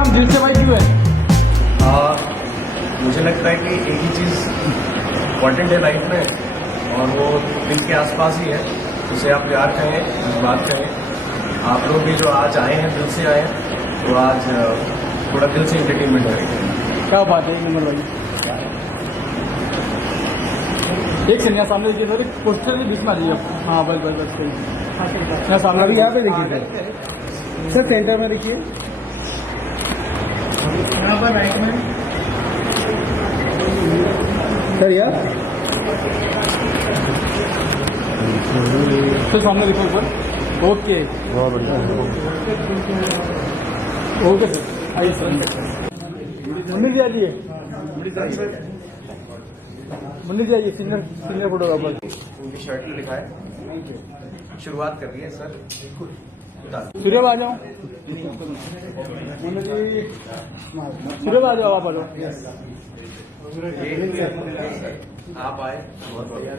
हम दिल से भाई क्यों है? मुझे लगता है कि एक ही चीज़ इम्पॉर्टेंट है लाइफ में और वो दिल के आसपास ही है। उसे आप प्यार कहें, बात कहें। आप लोग भी जो आज आए हैं दिल से आए हैं, तो आज थोड़ा दिल से एंटरटेनमेंट करेंगे। क्या बात है नंबर भाई। एक सेकंड यहाँ सामने देखिए सर, पोस्टर के बीच में आ जाइए आप। हाँ बस बस बस सही। यहाँ सामने भी यहाँ पे देखिए सर, सेंटर में देखिए, यहाँ पर राइट में सर यार। तो सामने देखो ऊपर। ओके बहुत बढ़िया। ओके सर, आइए सर। मुन्नी जी आइए, मुन्नी जी आइए, सीनियर फोटोग्राफर। उनकी शर्ट में लिखा है, शुरुआत कर रही है सर। सूर्य आ जाओ मुन्नी जी, सूर्य आ जाओ, आप आ जाओ। आप आए, बहुत बढ़िया।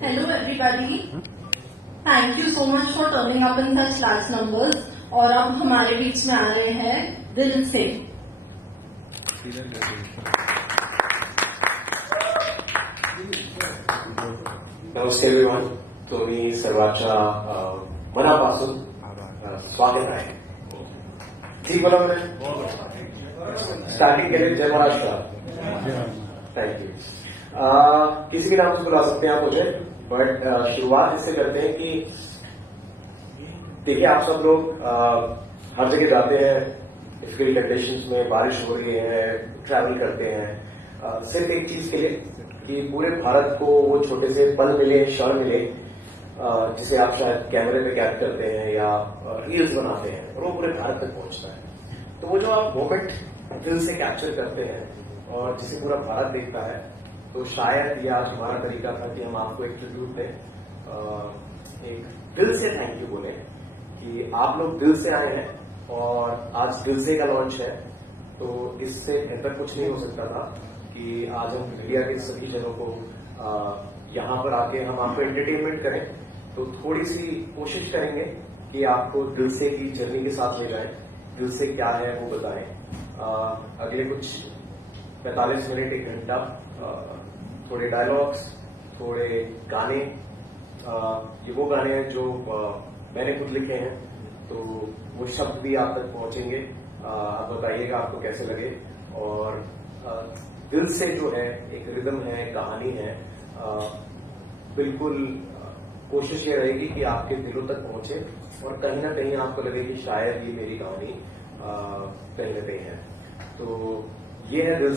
Hello everybody. Thank you so much for turning up in such large numbers. और अब हमारे बीच में आ रहे हैं दिल से। नमस्ते एवरीवन. तुम्ही सर्वांच्या मनापासून स्वागत आहे. ठीक बोला मैंने? स्टार्टिंग के लिए जय महाराष्ट्र. Thank you. किसी भी नाम से बुला सकते हैं आप मुझे, बट शुरुआत इससे करते हैं कि देखिए आप सब लोग हर जगह जाते हैं, डिफिकल्ट कंडीशंस में, बारिश हो रही है, ट्रैवल करते हैं सिर्फ एक चीज के लिए कि पूरे भारत को वो छोटे से पल मिले, क्षण मिले जिसे आप शायद कैमरे पे कैद करते हैं या रील्स बनाते हैं और वो पूरे भारत तक पहुंचता है. तो वो जो आप मोमेंट दिल से कैप्चर करते हैं और जिसे पूरा भारत देखता है, तो शायद ये आज हमारा तरीका था कि हम आपको एक ट्रिब्यूट दें, एक दिल से थैंक यू बोले कि आप लोग दिल से आए हैं और आज दिल से का लॉन्च है. तो इससे बेहतर कुछ नहीं हो सकता था कि आज हम इंडिया के सभी जनों को यहाँ पर आके हम आपको एंटरटेनमेंट करें. तो थोड़ी सी कोशिश करेंगे कि आपको दिल से की जर्नी के साथ ले जाएं, दिल से क्या है वो बताएं. अगले कुछ 45 मिनट, 1 घंटा थोड़े डायलॉग्स, थोड़े गाने. ये वो गाने हैं जो मैंने खुद लिखे हैं, तो वो शब्द भी आप तक पहुंचेंगे. आप बताइएगा आपको कैसे लगे. और दिल से जो है एक रिदम है, कहानी है, बिल्कुल कोशिश ये रहेगी कि आपके दिलों तक पहुंचे और कहीं ना कहीं आपको लगे कि शायद ये मेरी कहानी कहीं ना कहीं है. तो ये है दिल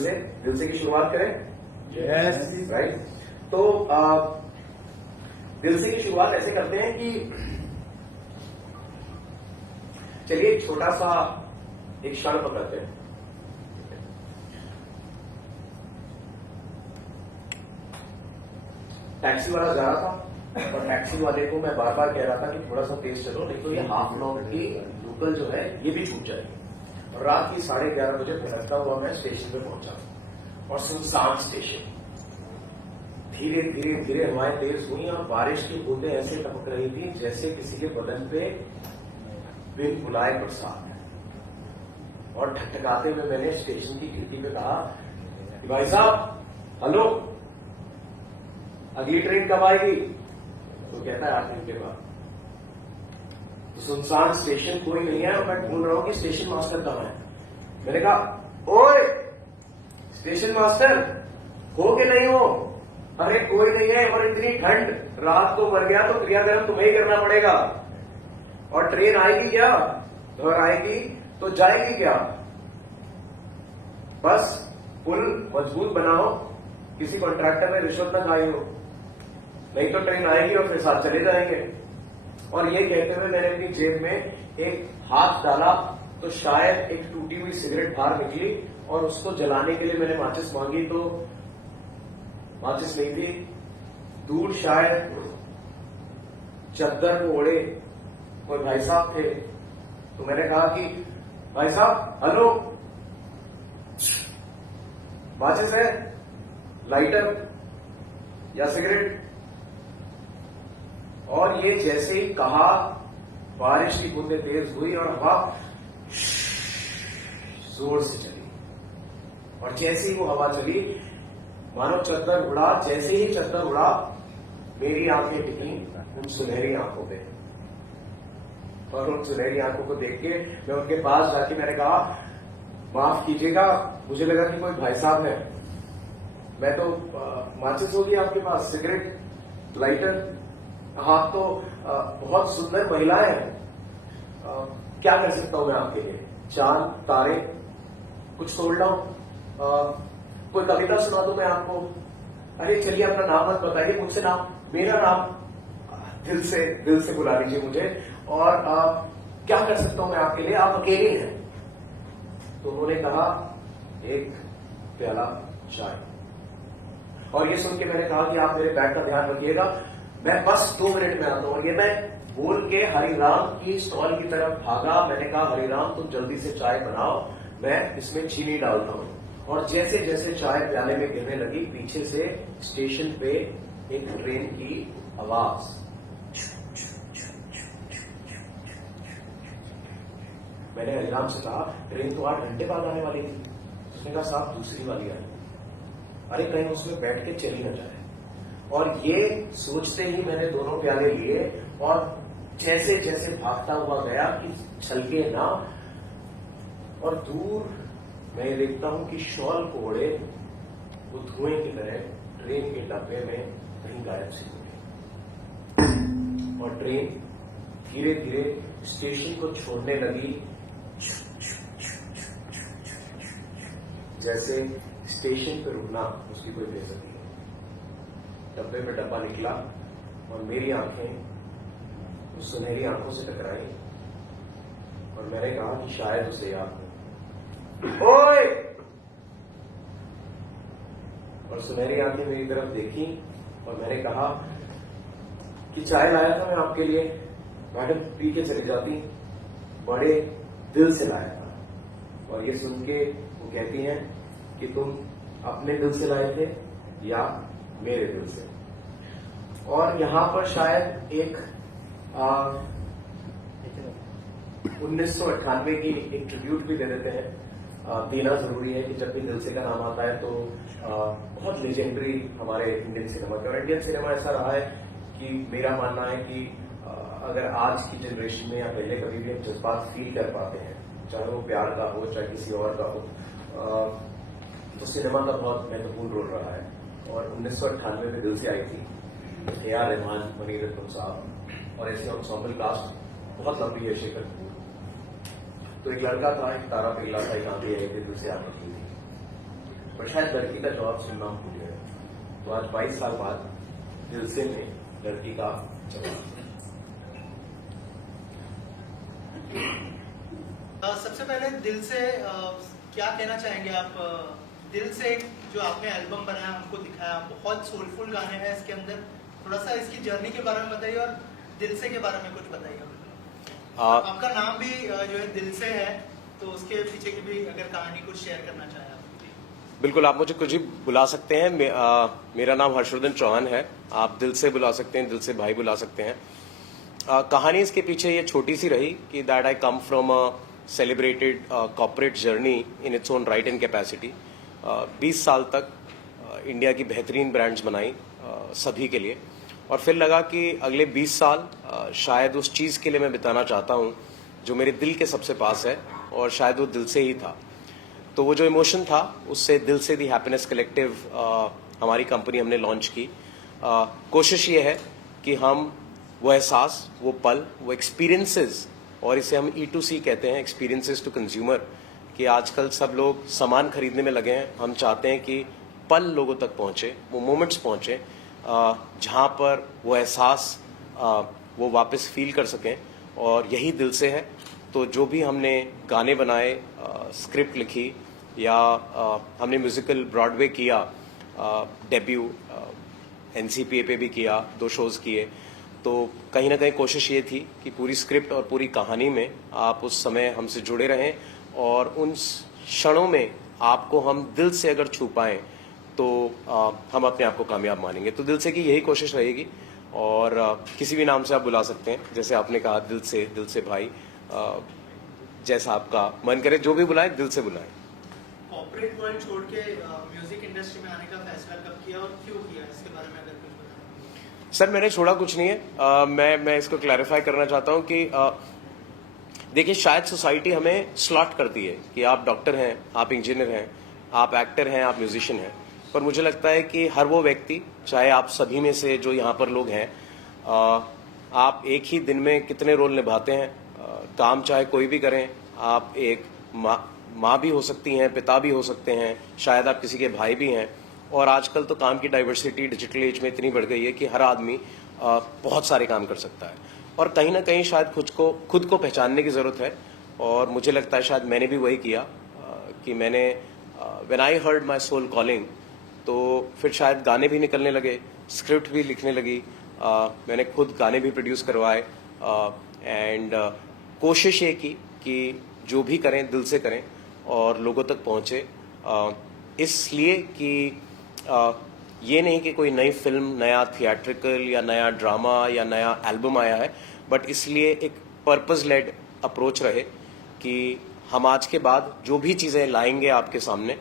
से की शुरुआत करें. Yes right. तो दिल से की शुरुआत ऐसे करते हैं कि चलिए एक छोटा सा एक क्षण पकड़ते हैं. टैक्सी वाला जा रहा था और टैक्सी वाले को मैं बार बार कह रहा था कि थोड़ा सा तेज चलो, नहीं तो ये हाफ एन आवर की लोकल जो है ये भी छूट जाएगी. और रात की 11:30 बजे भटकता हुआ मैं स्टेशन पे पहुंचा और सुनसान स्टेशन. धीरे धीरे धीरे हवाएं तेज हुई और बारिश की बूंदें ऐसे टपक रही थी जैसे किसी के बदन पे बिन बुलाए बरसात है. और ठकठकाते हुए मैंने स्टेशन की खिड़की पे कहा कि भाई साहब, हेलो, अगली ट्रेन कब आएगी? तो कहता है 8 दिन के बाद. तो सुनसान स्टेशन, कोई नहीं है और मैं ढूंढ रहा हूं कि स्टेशन मास्टर कहाँ है. मैंने कहा, ओए स्टेशन मास्टर, हो के नहीं हो? अरे कोई नहीं है और इतनी ठंड, रात को मर गया तो क्रियाकर्म तुम्हें ही करना पड़ेगा. और ट्रेन आएगी क्या? और आएगी तो जाएगी क्या? बस पुल मजबूत बनाओ, किसी कॉन्ट्रैक्टर ने रिश्वत न खाई हो, नहीं तो ट्रेन आएगी और फिर साथ चले जाएंगे. और ये कहते हुए मैंने अपनी जेब में एक हाथ डाला तो शायद एक टूटी हुई सिगरेट बाहर निकली और उसको जलाने के लिए मैंने माचिस मांगी तो माचिस नहीं थी. दूर शायद चद्दर को ओढ़े कोई भाई साहब थे. तो मैंने कहा कि भाई साहब, हेलो, माचिस है, लाइटर या सिगरेट? और ये जैसे ही कहा बारिश की बूंदें तेज हुई और हवा जोर से चली, और जैसे ही वो हवा चली मानो चद्दर उड़ा, जैसे ही चद्दर उड़ा मेरी आंखें टिकी उन सुनहरी आंखों पे, और उन सुनहरी आंखों को देख के मैं उनके पास जाके मैंने कहा माफ कीजिएगा, मुझे लगा कि कोई भाई साहब है। मैं तो माचिस होगी आपके पास, सिगरेट, लाइटर, हाँ तो बहुत सुंदर महिलाएं हैं, क्या कर सकता हूं मैं आपके लिए? चांद तारे कुछ तोड़ लाऊं, कोई कविता सुना दूं मैं आपको? अरे चलिए अपना नाम मत बताइए मुझसे, नाम मेरा नाम दिल से बुला लीजिए मुझे, और क्या कर सकता हूं मैं आपके लिए? आप अकेले हैं। तो उन्होंने कहा एक प्याला चाय, और ये सुन के मैंने कहा कि आप मेरे बैग का ध्यान रखिएगा, मैं बस 2 मिनट में आता हूं। और ये मैं बोल के हरिराम की स्टॉल की तरफ भागा। मैंने कहा हरिराम तुम जल्दी से चाय बनाओ, मैं इसमें चीनी डालता हूं। और जैसे जैसे चाय प्याले में गिरने लगी, पीछे से स्टेशन पे एक ट्रेन की आवाज, मैंने हरिराम से कहा ट्रेन तो 8 घंटे बाद आने वाली थी। उसने कहा साहब दूसरी वाली आई। अरे कहीं उसमें बैठ के चली न जाए। और ये सोचते ही मैंने दोनों प्याले लिए और जैसे जैसे भागता हुआ गया कि छलके ना, और दूर मैं ये देखता हूं कि शॉल को ओढ़े वो धुएं की तरह ट्रेन के डब्बे में कहीं गायब सी हो गई, और ट्रेन धीरे धीरे स्टेशन को छोड़ने लगी, जैसे स्टेशन पे रुकना उसकी कोई बेइज्जती है। डब्बे में डब्बा निकला और मेरी आंखें उस सुनहरी आंखों से टकराई, और मैंने कहा कि शायद उसे याद हो। ओए! और सुनहरी आंखें मेरी तरफ देखी और मैंने कहा कि चाय लाया था मैं आपके लिए, मैडम पी के चली जाती, बड़े दिल से लाया था। और ये सुन के वो कहती हैं कि तुम अपने दिल से लाए थे या मेरे दिल से। और यहां पर शायद एक 1998 की एक ट्रिब्यूट भी दे देते हैं। देना जरूरी है कि जब भी दिल से का नाम आता है तो बहुत लेजेंडरी हमारे इंडियन सिनेमा का, और इंडियन सिनेमा ऐसा रहा है कि मेरा मानना है कि अगर आज की जनरेशन में या पहले कभी भी हम जज्बात फील कर पाते हैं, चाहे वो प्यार का हो चाहे किसी और का हो, तो सिनेमा का बहुत महत्वपूर्ण रोल रहा है। और 1998 में दिल से आई थी A.R. रहमान, मनी रत्नम साहब, और ऐसे एंसेम्बल कास्ट बहुत लंबी है, शेखर कपूर। तो एक लड़का था, एक तारा पिघला था, एक आंधी आई थी, दिल से आग निकली थी। पर शायद लड़की का जवाब सुनना हम भूल गए। तो आज 22 साल बाद दिल से में लड़की का जवाब। सबसे पहले दिल से क्या कहना चाहेंगे आप? दिल से जो आपने एल्बम बनाया, हमको दिखाया, बहुत सोलफुल गाने हैं इसके अंदर, थोड़ा सा इसकी जर्नी के बारे में बताइए और दिल से के बारे में कुछ बताइए। आपका नाम भी जो है दिल से है, तो उसके पीछे की भी अगर कहानी कुछ शेयर करना चाहें आप। बिल्कुल, आप मुझे कुछ भी बुला सकते हैं। मेरा नाम हर्षवर्धन चौहान है, आप दिल से बुला सकते हैं, दिल से भाई बुला सकते हैं। कहानी इसके पीछे ये छोटी सी रही कि that I come from a celebrated corporate journey in its own right and capacity. 20 साल तक इंडिया की बेहतरीन ब्रांड्स बनाई सभी के लिए, और फिर लगा कि अगले 20 साल शायद उस चीज़ के लिए मैं बिताना चाहता हूँ जो मेरे दिल के सबसे पास है, और शायद वो दिल से ही था। तो वो जो इमोशन था, उससे दिल से दी हैप्पीनेस कलेक्टिव हमारी कंपनी हमने लॉन्च की। कोशिश ये है कि हम वो एहसास, वो पल, वो एक्सपीरियंसेस, और इसे हम E2C कहते हैं, एक्सपीरियंसेस टू कंज्यूमर, कि आजकल सब लोग सामान खरीदने में लगे हैं। हम चाहते हैं कि पल लोगों तक पहुंचे, वो मोमेंट्स पहुंचे जहां पर वो एहसास वो वापस फील कर सकें, और यही दिल से है। तो जो भी हमने गाने बनाए, स्क्रिप्ट लिखी, या हमने म्यूजिकल ब्रॉडवे किया, डेब्यू NCPA पे भी किया, 2 शोज किए, तो कहीं ना कहीं कोशिश ये थी कि पूरी स्क्रिप्ट और पूरी कहानी में आप उस समय हमसे जुड़े रहें, और उन क्षणों में आपको हम दिल से अगर छू पाएं तो हम अपने आप को कामयाब मानेंगे। तो दिल से की यही कोशिश रहेगी। और किसी भी नाम से आप बुला सकते हैं, जैसे आपने कहा दिल से भाई, जैसा आपका मन करे जो भी बुलाए दिल से बुलाए। कॉर्पोरेट वर्ल्ड छोड़ के म्यूजिक इंडस्ट्री में आने का फैसला कब किया और क्यों किया, इसके बारे में अगर कुछ बताएं। सर मैंने छोड़ा कुछ नहीं है। मैं इसको क्लैरिफाई करना चाहता हूं कि देखिए, शायद सोसाइटी हमें स्लॉट करती है कि आप डॉक्टर हैं, आप इंजीनियर हैं, आप एक्टर हैं, आप म्यूजिशियन हैं, पर मुझे लगता है कि हर वो व्यक्ति, चाहे आप सभी में से जो यहाँ पर लोग हैं, आप एक ही दिन में कितने रोल निभाते हैं। काम चाहे कोई भी करें, आप एक माँ भी हो सकती हैं, पिता भी हो सकते हैं, शायद आप किसी के भाई भी हैं। और आजकल तो काम की डाइवर्सिटी डिजिटल एज में इतनी बढ़ गई है कि हर आदमी बहुत सारे काम कर सकता है, और कहीं ना कहीं शायद खुद को पहचानने की जरूरत है। और मुझे लगता है शायद मैंने भी वही किया कि मैंने when I heard my soul calling, तो फिर शायद गाने भी निकलने लगे, स्क्रिप्ट भी लिखने लगी, मैंने खुद गाने भी प्रोड्यूस करवाए, एंड कोशिश ये की कि जो भी करें दिल से करें और लोगों तक पहुंचे, इसलिए कि ये नहीं कि कोई नई फिल्म, नया थिएट्रिकल या नया ड्रामा या नया एल्बम आया है, बट इसलिए एक पर्पस लेड अप्रोच रहे कि हम आज के बाद जो भी चीज़ें लाएंगे आपके सामने,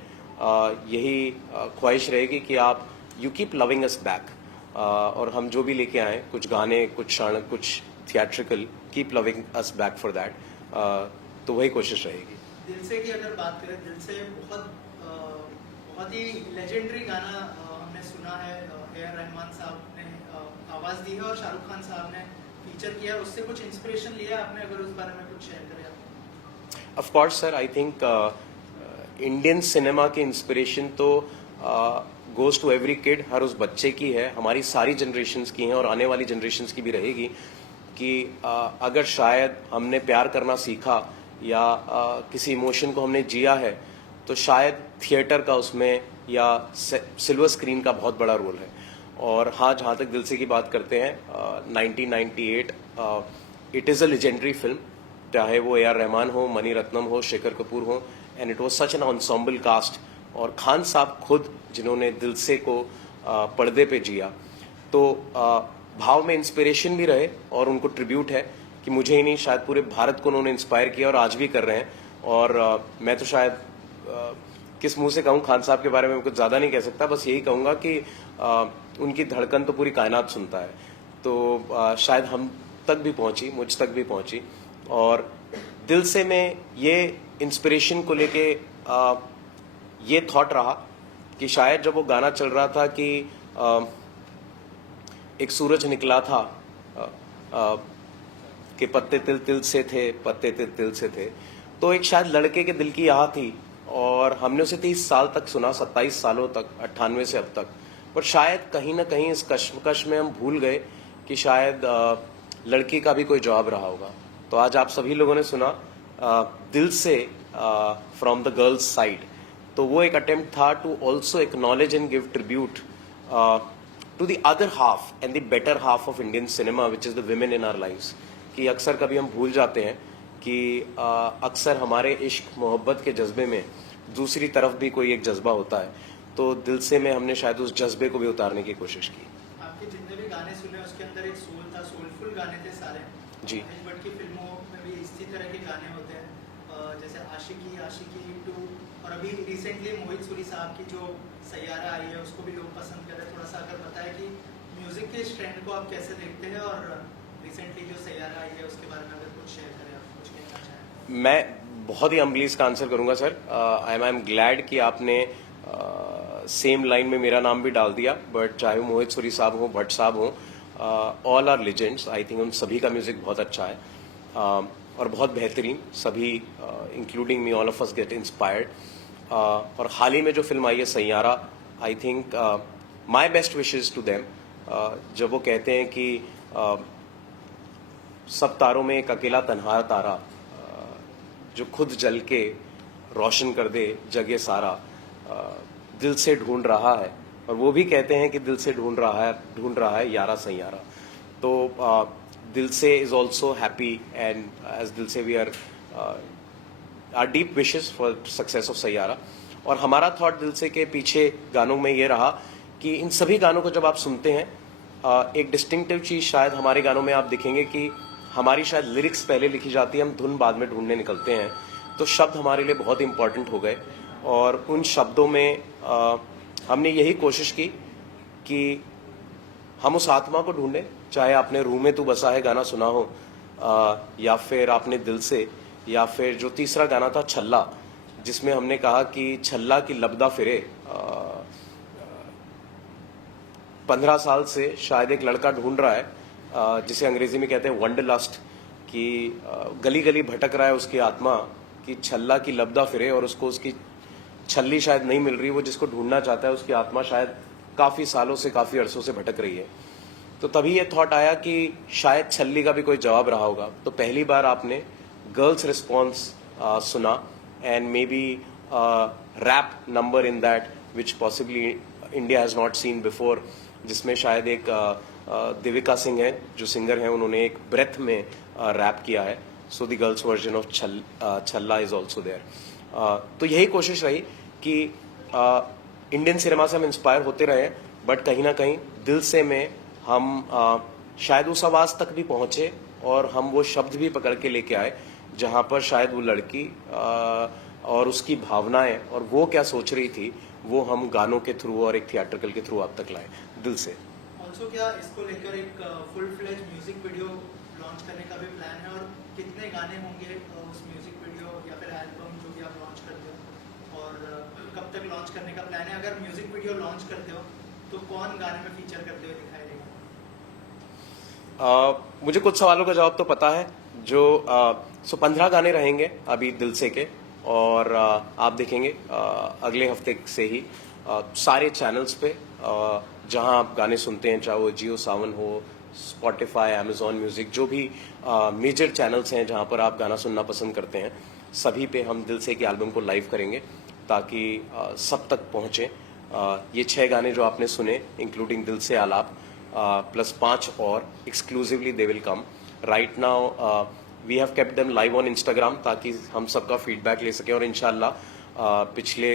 यही ख्वाहिश रहेगी कि आप you keep loving us back, और हम जो भी लेके आए, कुछ गाने, कुछ क्षण, कुछ theatrical, keep loving us back for that, तो वही कोशिश रहेगी। दिल से की अगर बात करें, दिल से बहुत ही लेजेंडरी गाना हमने सुना है, ए.आर. रहमान साहब ने आवाज दी है और शाहरुख खान साहब ने फीचर किया, उससे कुछ इंस्पिरेशन लिया आपने, अगर उस बारे में कुछ शेयर करें आप। Of course sir, I think Indian cinema की इंस्पिरेशन तो गोज टू एवरी किड, हर उस बच्चे की है, हमारी सारी जनरेशन्स की हैं और आने वाली जनरेशन्स की भी रहेगी कि अगर शायद हमने प्यार करना सीखा या किसी इमोशन को हमने जिया है, तो शायद थिएटर का उसमें या सिल्वर स्क्रीन का बहुत बड़ा रोल है। और हाँ, जहाँ तक दिल से की बात करते हैं, 1998 it is a legendary film, चाहे वो ए.आर. रहमान हो, मनी रत्नम हो, शेखर कपूर हो, and it was such an ensemble cast, और खान साहब खुद जिन्होंने दिल से को पर्दे पे जिया, तो भाव में इंस्पिरेशन भी रहे और उनको ट्रिब्यूट है कि मुझे ही नहीं, शायद पूरे भारत को उन्होंने इंस्पायर किया और आज भी कर रहे हैं। और मैं तो शायद किस मुंह से कहूँ, खान साहब के बारे में कुछ ज़्यादा नहीं कह सकता, बस यही कहूँगा कि उनकी धड़कन तो पूरी कायनात सुनता है, तो शायद हम तक भी पहुँची, मुझ तक भी पहुँची। और दिल से में ये इंस्पिरेशन को लेके ये थॉट रहा कि शायद जब वो गाना चल रहा था कि एक सूरज निकला था कि पत्ते तिल तिल से थे, पत्ते तिल तिल से थे, तो एक शायद लड़के के दिल की यहाँ थी, और हमने उसे 30 साल तक सुना, 27 सालों तक, 98 से अब तक। पर शायद कहीं ना कहीं इस कश्मकश में हम भूल गए कि शायद लड़की का भी कोई जवाब रहा होगा। तो आज आप सभी लोगों ने सुना दिल से फ्रॉम द गर्ल्स साइड, तो वो एक अटेम्प्ट था to also acknowledge and give tribute to the other half and the better half of Indian cinema, which is the women in our lives. कि अक्सर कभी हम भूल जाते हैं कि अक्सर हमारे इश्क मोहब्बत के जज्बे में दूसरी तरफ भी कोई एक जज्बा होता है, तो दिल से में हमने शायद उस जज्बे को भी उतारने की कोशिश की। आपके जितने भी गाने सुने उसके अंदर एक सोल था, सोलफुल गाने थे सारे जी। भट्ट की फिल्मों में भी इसी तरह के गाने होते हैं, जैसे आशिकी, आशिकी 2, और अभी रिसेंटली मोहित सूरी साहब की जो सैयारा आई है उसको भी लोग पसंद कर रहे हैं। थोड़ा सा अगर बताएं कि म्यूजिक के इस ट्रेंड को आप कैसे देखते हैं, और रिसेंटली जो सैयारा आई है उसके बारे में अगर कुछ शेयर करें, आप कुछ कहना चाहें। मैं बहुत ही अम्बली इसका आंसर करूंगा सर। आई एम ग्लैड कि आपने सेम लाइन में मेरा नाम भी डाल दिया, बट चाहे वो मोहित सूरी साहब हो, भट्ट साहब हो, all are legends. I think उन सभी का म्यूजिक बहुत अच्छा है और बहुत बेहतरीन, सभी including me, all of us get inspired. और हाल ही में जो फिल्म आई है Saiyaara, I think my best wishes to them, जब वो कहते हैं कि सब तारों में एक अकेला तन्हा तारा जो खुद जल के रोशन कर दे जगे सारा, दिल से ढूंढ रहा है, और वो भी कहते हैं कि दिल से ढूंढ रहा है यारा सैयारा। तो Dil Se is also happy, and as Dil Se we are deep wishes for success of Saiyaara. और हमारा थॉट दिल से के पीछे गानों में ये रहा कि इन सभी गानों को जब आप सुनते हैं एक डिस्टिंक्टिव चीज शायद हमारे गानों में आप देखेंगे कि हमारी शायद लिरिक्स पहले लिखी जाती है, हम धुन बाद में ढूंढने निकलते हैं, तो शब्द हमारे लिए बहुत इंपॉर्टेंट हो गए। और उन शब्दों में हमने यही कोशिश की कि हम उस आत्मा को ढूंढें, चाहे आपने रूह में तू बसा है गाना सुना हो, या फिर आपने दिल से, या फिर जो तीसरा गाना था छल्ला, जिसमें हमने कहा कि छल्ला की लबदा फिरे। 15 साल से शायद एक लड़का ढूंढ रहा है, जिसे अंग्रेजी में कहते हैं वंडरलस्ट, कि गली गली भटक रहा है उसकी आत्मा कि छल्ला की लबदा फिरे, और उसको उसकी छल्ली शायद नहीं मिल रही, वो जिसको ढूंढना चाहता है उसकी आत्मा शायद काफी सालों से, काफी अरसों से भटक रही है। तो तभी ये थॉट आया कि शायद छल्ली का भी कोई जवाब रहा होगा। तो पहली बार आपने गर्ल्स रिस्पॉन्स सुना, and maybe rap number in that which possibly India has not seen before, जिसमें शायद एक देविका सिंह है जो सिंगर हैं, उन्होंने एक ब्रेथ में रैप किया है। So the girls version of छल्ला इज ऑल्सो देयर। तो यही कोशिश रही कि इंडियन सिनेमा से हम इंस्पायर होते रहे, बट कहीं ना कहीं दिल से में हम शायद उस आवाज तक भी पहुंचे, और हम वो शब्द भी पकड़ के लेके आए जहां पर शायद वो लड़की और उसकी भावनाएं और वो क्या सोच रही थी, वो हम गानों के थ्रू और एक थिएट्रिकल के थ्रू आप तक लाए दिल से। ऑल्सो क्या इसको लेकर एक full fledge music video launch करने का भी प्लान है, और कितने गाने होंगे उस म्यूजिक वीडियो या फिर एल्बम जो भी आप लॉन्च करते हो, और कब तक लॉन्च करने का प्लान है? अगर म्यूजिक वीडियो लॉन्च करते हो तो कौन गाने में फीचर करते हुए दिखाई देगा? मुझे कुछ सवालों का जवाब तो पता है। जो 15 गाने रहेंगे अभी दिल से के, और आप देखेंगे अगले हफ्ते से ही सारे चैनल्स पे जहां आप गाने सुनते हैं, चाहे वो जियो सावन हो, स्पॉटिफाई, अमेजॉन म्यूजिक, जो भी मेजर चैनल्स हैं जहां पर आप गाना सुनना पसंद करते हैं, सभी पे हम दिल से की एल्बम को लाइव करेंगे ताकि सब तक पहुंचे। ये 6 गाने जो आपने सुने, इंक्लूडिंग दिल से आलाप, प्लस 5 और exclusively they will come. Right now we have kept them live on Instagram ताकि हम सबका फीडबैक ले सकें, और इंशाल्लाह पिछले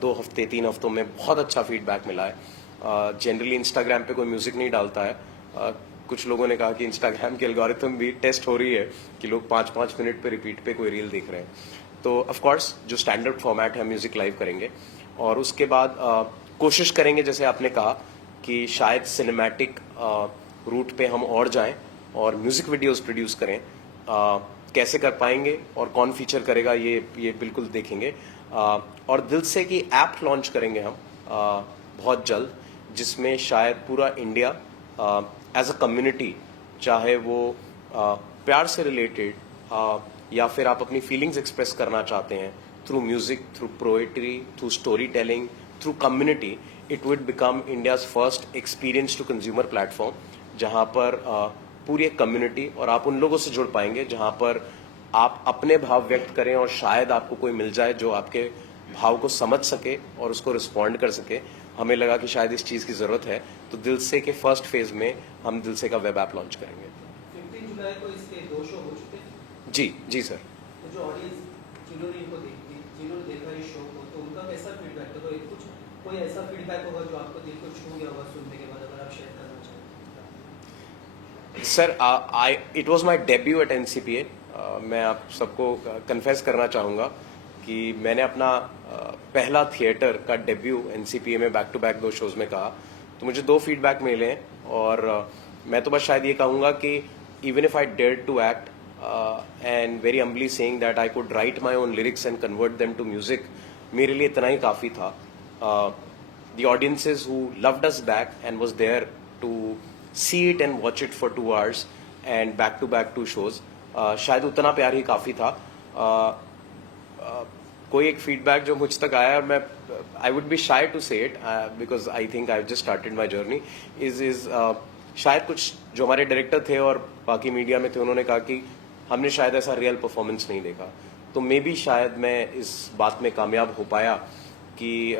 2 हफ्ते 3 हफ्तों में बहुत अच्छा फीडबैक मिला है। जनरली इंस्टाग्राम पे कोई म्यूजिक नहीं डालता है। कुछ लोगों ने कहा कि इंस्टाग्राम की एल्गोरिथम भी टेस्ट हो रही है कि लोग 5-5 मिनट पे रिपीट पे कोई रील देख रहे हैं। तो ऑफ कोर्स जो स्टैंडर्ड फॉर्मेट है, म्यूजिक लाइव करेंगे, और उसके बाद कोशिश करेंगे जैसे आपने कहा कि शायद सिनेमैटिक रूट पे हम और जाएं और म्यूजिक वीडियोस प्रोड्यूस करें। कैसे कर पाएंगे और कौन फीचर करेगा ये बिल्कुल देखेंगे। और दिल से की ऐप लॉन्च करेंगे हम बहुत जल्द, जिसमें शायद पूरा इंडिया एज अ कम्युनिटी, चाहे वो प्यार से रिलेटेड या फिर आप अपनी फीलिंग्स एक्सप्रेस करना चाहते हैं through music, through poetry, through story telling, through community, it would become India's first experience to consumer platform, जहां पर पूरी एक कम्युनिटी और आप उन लोगों से जुड़ पाएंगे जहां पर आप अपने भाव व्यक्त करें और शायद आपको कोई मिल जाए जो आपके भाव को समझ सके और उसको रिस्पॉन्ड कर सके। हमें लगा कि शायद इस चीज की जरूरत है, तो दिल से के फर्स्ट फेज में हम दिल से का वेब ऐप लॉन्च करेंगे। 15 जुलाई को इसके 2 शो हो चुके हैं। जी सर। तो जो ऑडियंस जिन्होंने देखा इस शो को, तो उनका कैसा फीडबैक था? तो कोई ऐसा फीडबैक होगा जो आपको दिल को छू गया होगा सुनने के बाद, अगर आप शेयर करना चाहें? Sir, it was my debut at NCPA। मैं आप सबको कन्फेस करना चाहूँगा कि मैंने अपना पहला थिएटर का डेब्यू NCPA में बैक टू बैक 2 शोज में कहा, तो मुझे 2 फीडबैक मिले हैं। और मैं तो बस शायद ये कहूँगा कि even if I dare to act and very humbly saying that I could write my own lyrics and convert them to music, मेरे लिए इतना ही काफ़ी था। The audiences who loved us back and was there to see it and watch it for 2 hours and back to back 2 shows, शायद उतना प्यार ही काफी था। कोई एक फीडबैक जो मुझ तक आया, और मैं I would be shy to say it because I think I just started my journey, is शायद कुछ जो हमारे डायरेक्टर थे और बाकी मीडिया में थे, उन्होंने कहा कि हमने शायद ऐसा रियल परफॉर्मेंस नहीं देखा। तो मे बी शायद मैं इस बात में कामयाब हो पाया कि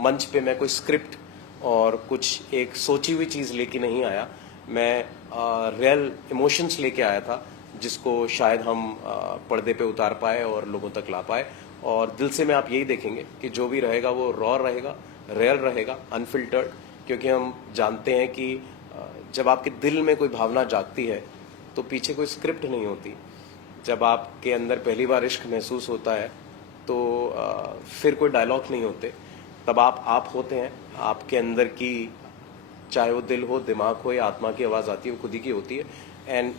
मंच पे मैं कोई स्क्रिप्ट और कुछ एक सोची हुई चीज लेके नहीं आया, मैं रियल इमोशंस लेके आया था, जिसको शायद हम पर्दे पे उतार पाए और लोगों तक ला पाए। और दिल से में आप यही देखेंगे कि जो भी रहेगा वो रॉ रहेगा, रियल रहेगा, अनफिल्टर्ड, क्योंकि हम जानते हैं कि जब आपके दिल में कोई भावना जागती है तो पीछे कोई स्क्रिप्ट नहीं होती। जब आपके अंदर पहली बार इश्क महसूस होता है तो फिर कोई डायलॉग नहीं होते, तब आप होते हैं। आपके अंदर की चाहे वो दिल हो, दिमाग हो या आत्मा की आवाज़ आती है, वो खुद ही की होती है। एंड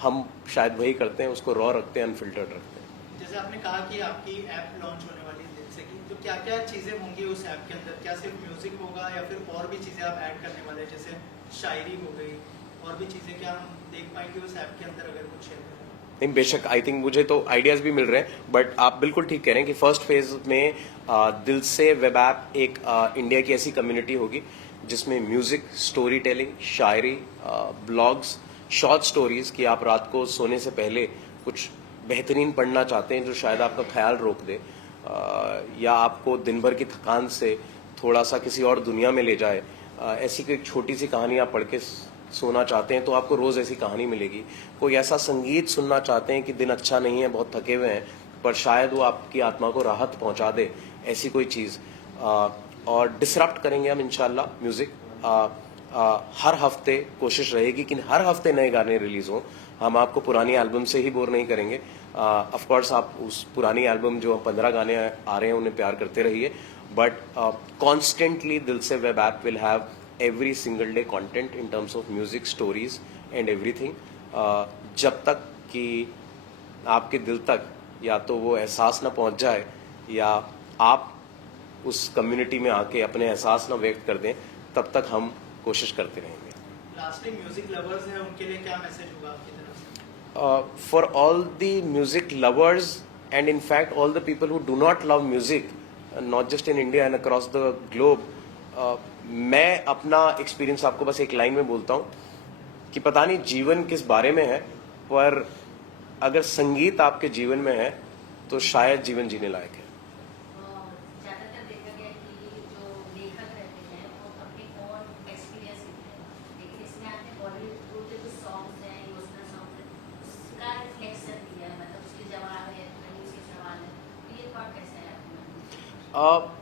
हम शायद वही करते हैं, उसको रॉ रखते हैं, अनफिल्टर्ड रखते हैं। जैसे आपने कहा कि आपकी ऐप लॉन्च होने वाली है दिल से की, तो क्या क्या चीज़ें होंगी उस ऐप के अंदर? क्या सिर्फ म्यूजिक होगा या फिर और भी चीज़ें आप ऐड करने वाले हैं, जैसे शायरी हो गई और भी चीज़ें? क्या हम देख पाएंगे उस ऐप के अंदर अगर कुछ शेयर करें? नहीं, बेशक, आई थिंक मुझे तो आइडियाज भी मिल रहे हैं, बट आप बिल्कुल ठीक कह रहे हैं कि फर्स्ट फेज में दिल से वेब ऐप एक इंडिया की ऐसी कम्युनिटी होगी जिसमें म्यूजिक, स्टोरी टेलिंग, शायरी, ब्लॉग्स, शॉर्ट स्टोरीज की आप रात को सोने से पहले कुछ बेहतरीन पढ़ना चाहते हैं जो शायद आपका ख्याल रोक दे, या आपको दिन भर की थकान से थोड़ा सा किसी और दुनिया में ले जाए, ऐसी कोई छोटी सी कहानी आप पढ़ के सोना चाहते हैं तो आपको रोज ऐसी कहानी मिलेगी। कोई ऐसा संगीत सुनना चाहते हैं कि दिन अच्छा नहीं है, बहुत थके हुए हैं, पर शायद वो आपकी आत्मा को राहत पहुंचा दे, ऐसी कोई चीज। और डिसरप्ट करेंगे हम इंशाल्लाह म्यूजिक। हर हफ्ते कोशिश रहेगी कि हर हफ्ते नए गाने रिलीज हों। हम आपको पुरानी एल्बम से ही बोर नहीं करेंगे। ऑफ कोर्स आप उस पुरानी एल्बम जो 15 गाने आ रहे हैं उन्हें प्यार करते रहिए, बट कॉन्स्टेंटली दिल से web app will have every single day content in terms of music, stories and everything, जब तक कि आपके दिल तक या तो वो एहसास ना पहुंच जाए या आप उस कम्युनिटी में आके अपने एहसास ना व्यक्त कर दें, तब तक हम कोशिश करते रहेंगे। लास्टली म्यूजिक लवर्स हैं, उनके लिए क्या मैसेज होगा आपकी तरफ से? For all the music lovers and in fact all the people who do not love music, not just in India and across the globe, मैं अपना एक्सपीरियंस आपको बस एक लाइन में बोलता हूं कि पता नहीं जीवन किस बारे में है, पर अगर संगीत आपके जीवन में है तो शायद जीवन जीने लायक है। ज्यादातर देखा गया कि जो लेखक रहते हैं वो अपने ओन एक्सपीरियंस लिखते हैं, लेकिन इसमें आपने बॉलीवुड के कुछ सॉन्ग्स हैं, इमोशनल सॉन्ग्स हैं, उसका रिफ्लेक्शन दिया है, मतलब उसके जवाब है, कहीं उसके सवाल है, तो ये थॉट कैसा है आपका?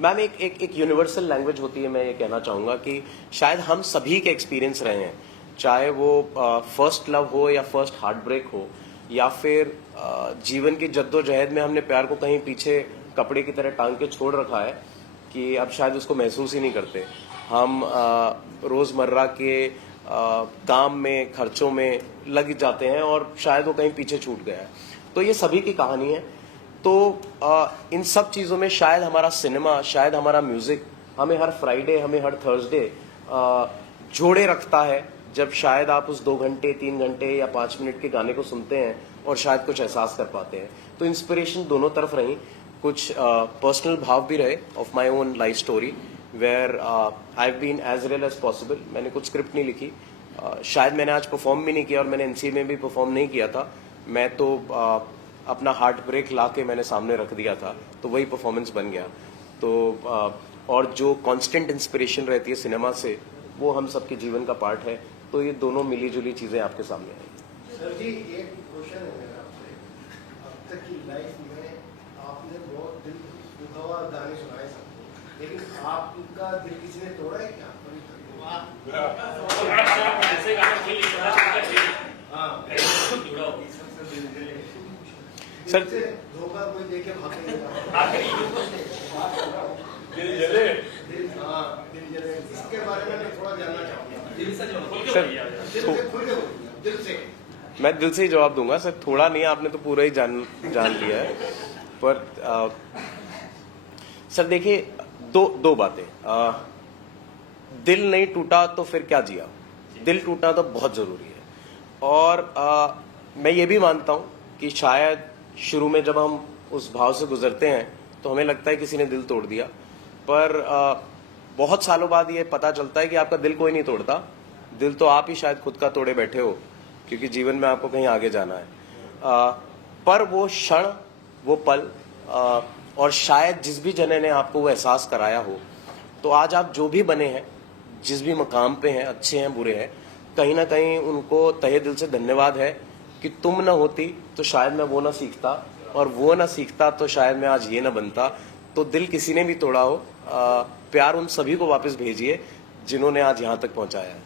मैम, एक यूनिवर्सल लैंग्वेज होती है। मैं ये कहना चाहूंगा कि शायद हम सभी के एक्सपीरियंस रहे हैं, चाहे वो फर्स्ट लव हो या फर्स्ट हार्ट ब्रेक हो, या फिर जीवन की जद्दोजहद में हमने प्यार को कहीं पीछे कपड़े की तरह टांग के छोड़ रखा है कि अब शायद उसको महसूस ही नहीं करते। हम रोजमर्रा के काम में, खर्चों में लग जाते हैं और शायद वो कहीं पीछे छूट गया है। तो ये सभी की कहानी है। तो इन सब चीज़ों में शायद हमारा सिनेमा, शायद हमारा म्यूजिक हमें हर फ्राइडे, हमें हर थर्सडे जोड़े रखता है, जब शायद आप उस 2 घंटे, 3 घंटे या 5 मिनट के गाने को सुनते हैं और शायद कुछ एहसास कर पाते हैं। तो इंस्पिरेशन दोनों तरफ रही, कुछ पर्सनल भाव भी रहे of my own life story where I have been as real as possible. मैंने कुछ स्क्रिप्ट नहीं लिखी, शायद मैंने आज परफॉर्म भी नहीं किया और मैंने एनसी में भी परफॉर्म नहीं किया था। मैं तो अपना हार्ट ब्रेक ला के मैंने सामने रख दिया था, तो वही परफॉर्मेंस बन गया। तो और जो कांस्टेंट इंस्पिरेशन रहती है सिनेमा से, वो हम सबके जीवन का पार्ट है। तो ये दोनों मिली जुली चीजें आपके सामने आएंगी। सर जी, एक क्वेश्चन है मेरा आपसे। अब तक की लाइफ में आपने बहुत दिल दुखावा गाने सुनाए सबको, लेकिन आपका दिल किसी ने तोड़ा है क्या? सर, धोखा कोई देके भागे इसके बारे में मैं थोड़ा जानना चाहूँगा। सर, मैं दिल से ही जवाब दूंगा सर। थोड़ा नहीं, आपने तो पूरा ही जान लिया है। पर सर देखिए, दो बातें। दिल नहीं टूटा तो फिर क्या जिया? दिल टूटना तो बहुत जरूरी है। और मैं ये भी मानता हूं कि शायद शुरू में जब हम उस भाव से गुजरते हैं तो हमें लगता है किसी ने दिल तोड़ दिया, पर बहुत सालों बाद ये पता चलता है कि आपका दिल कोई नहीं तोड़ता। दिल तो आप ही शायद खुद का तोड़े बैठे हो, क्योंकि जीवन में आपको कहीं आगे जाना है। पर वो क्षण, वो पल, और शायद जिस भी जने ने आपको वो एहसास कराया हो, तो आज आप जो भी बने हैं, जिस भी मकाम पे हैं, अच्छे हैं बुरे हैं, कहीं ना कहीं उनको तहे दिल से धन्यवाद है कि तुम ना होती तो शायद मैं वो ना सीखता, और वो ना सीखता तो शायद मैं आज ये ना बनता। तो दिल किसी ने भी तोड़ा हो, प्यार उन सभी को वापस भेजिए जिन्होंने आज यहाँ तक पहुँचाया है।